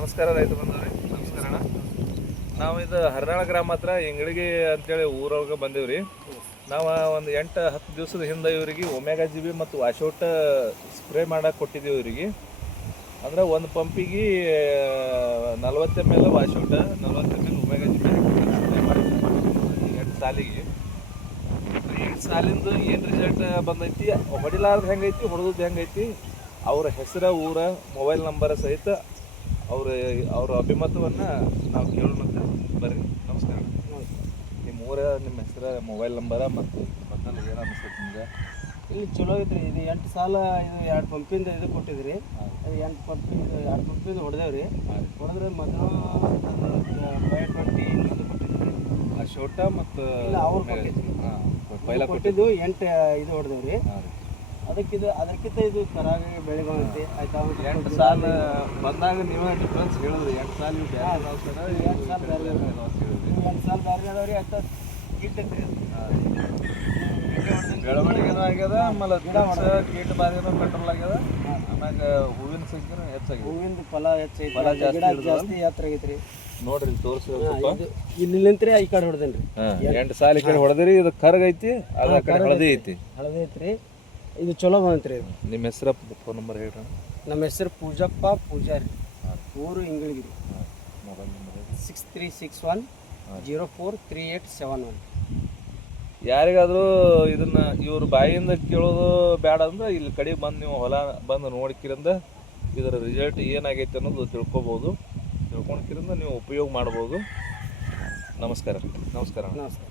ನಮಸ್ಕಾರ ರೈತ ಬಂದವ್ರಿ. ನಮಸ್ಕಾರ ಅಣ್ಣ. ನಾವು ಇದು ಹರ್ನಾಳ ಗ್ರಾಮ ಹತ್ರ ಇಂಗಳಿಗೆ ಅಂತೇಳಿ ಊರೊಳಗೆ ಬಂದೀವ್ರಿ. ನಾವು ಒಂದು 8-10 ದಿವಸದ ಹಿಂದೆ ಇವರಿಗೆ ಒಮೆಗಾ GB ಮತ್ತು ವಾಶೌಟ್ ಸ್ಪ್ರೇ ಮಾಡಕ್ಕೆ ಕೊಟ್ಟಿದ್ದೀವಿ ಇವರಿಗೆ. ಅಂದರೆ ಒಂದು ಪಂಪಿಗೆ 40 ml washout, 40 ml omega GB spray ಮಾಡಿದ್ದೀವಿ 8 ಸಾಲಿಗೆ. 8 ಸಾಲಿಂದು ಏನು ರಿಸಲ್ಟ್ ಬಂದೈತಿ, ಹೊಡಿಲಾರ್ದು ಹೆಂಗೈತಿ, ಹೊಡೆದು ಹೆಂಗೈತಿ, ಅವ್ರ ಹೆಸರು, ಊರ, ಮೊಬೈಲ್ ನಂಬರ್ ಸಹಿತ ಅವ್ರ ಅಭಿಮತವನ್ನು ನಾವು ಕೇಳೋಣಂತ ಬರ್ರಿ. ನಮಸ್ಕಾರ. ನಿಮ್ಮ ಊರ, ನಿಮ್ಮ ಹೆಸರು, ಮೊಬೈಲ್ ನಂಬರ ಮತ್ತು ಬದಲು ಏನು ಅನಿಸ್ತೈತಿ ನಿಮ್ಗೆ? ಇಲ್ಲಿ ಚಲೋ ಐತ್ರಿ. ಇದು 8 ಸಾಲ ಇದು 2 ಪಂಪಿಂದ ಇದು ಕೊಟ್ಟಿದ್ರಿ. ಅದು 2 ಪಂಪಿಂದ ಹೊಡೆದೇವ್ರಿ. ಹೊಡೆದ್ರೆ ಮೊದಲು 520 ಇನ್ನೊಂದು ಕೊಟ್ಟಿದ್ರಿ, ಆ ಶೋಟ ಮತ್ತು ಇಲ್ಲ ಅವ್ರು ಕೊಟ್ಟಿದ್ರಿ. ಪೈಲ ಕೊಟ್ಟಿದ್ದು 8 ಇದು ಹೊಡೆದೇವ್ರಿ. ಅದಕ್ಕಿಂತ ಇದು ಕರಾಗಿ ಬೆಳೆ ಬಂದೈತಿ. ಆಯ್ತಾ? 8 ಸಾಲ ಬಂದಾಗ ನೀವೇ ಡಿಫ್ರೆನ್ಸ್ ಹೇಳಿದ್ರಿ. 8 ಸಾಲ ನೀವು ಬೇರೆ 2 ಸಾಲ ಬೇರೆ 2 ಸಾಲ ಬೇರೆ ಅದಾವ್ರಿ. ಅಂತ ಗಿಟ್ಟೈತ್ರಿ ಬೆಳವಣಿಗೆನೂ ಆಗ್ಯದ, ಆಮೇಲೆ ಕೀಟ ಬಾಧೆನೂ ಕಂಟ್ರೋಲ್ ಆಗ್ಯದ. ಆಮ್ಯಾಗ ಹೂವಿನ ಸಂಖ್ಯೆನೂ ಹೆಚ್ಚಾಗಿದೆ, ಹೂವಿಂದ ಫಲ ಹೆಚ್ಚೈತಿ, ಫಲ ಜಾಸ್ತಿ ಎತ್ತರ ಆಗೈತ್ರಿ. ನೋಡ್ರಿ ತೋರಿಸಿ. ಇಲ್ಲಿಂತ್ರಿ ಈ ಕಡೆ ಹೊಡೆದೇನ್ರಿ. 8 ಸಾಲ ಈ ಕಡೆ ಹೊಡೆದ್ರಿ. ಇದು ಕರ್ಗೈತಿ, ಅದ ಕಡೆ ಹಳದಿ ಐತಿ. ಹಳದಿ ಐತ್ರಿ. ಇದು ಚಲೋ ಬಂದೈತ್ರಿ. ನಿಮ್ಮ ಹೆಸರು, ಫೋನ್ ನಂಬರ್ ಹೇಳ್ರಿ. ನಮ್ಮ ಹೆಸರು ಪೂಜಪ್ಪ ಪೂಜಾರಿ, ಊರು ಇಂಗಳಗಿರಿ. Mobile number 6361 043871. ಯಾರಿಗಾದರೂ ಇದನ್ನ ಇವ್ರ ಬಾಯಿಯಿಂದ ಕೇಳೋದು ಬೇಡ ಅಂದ್ರೆ ಇಲ್ಲಿ ಕಡೆ ಬಂದು ನೀವು ಹೊಲ ಬಂದು ನೋಡ್ಕಿರಿಂದ ಇದರ ರಿಸಲ್ಟ್ ಏನಾಗೈತೆ ಅನ್ನೋದು ತಿಳ್ಕೊಬೋದು. ತಿಳ್ಕೊಂಡ್ಕಿರಿಂದ ನೀವು ಉಪಯೋಗ ಮಾಡ್ಬೋದು. ನಮಸ್ಕಾರ. ನಮಸ್ಕಾರ. ನಮಸ್ಕಾರ.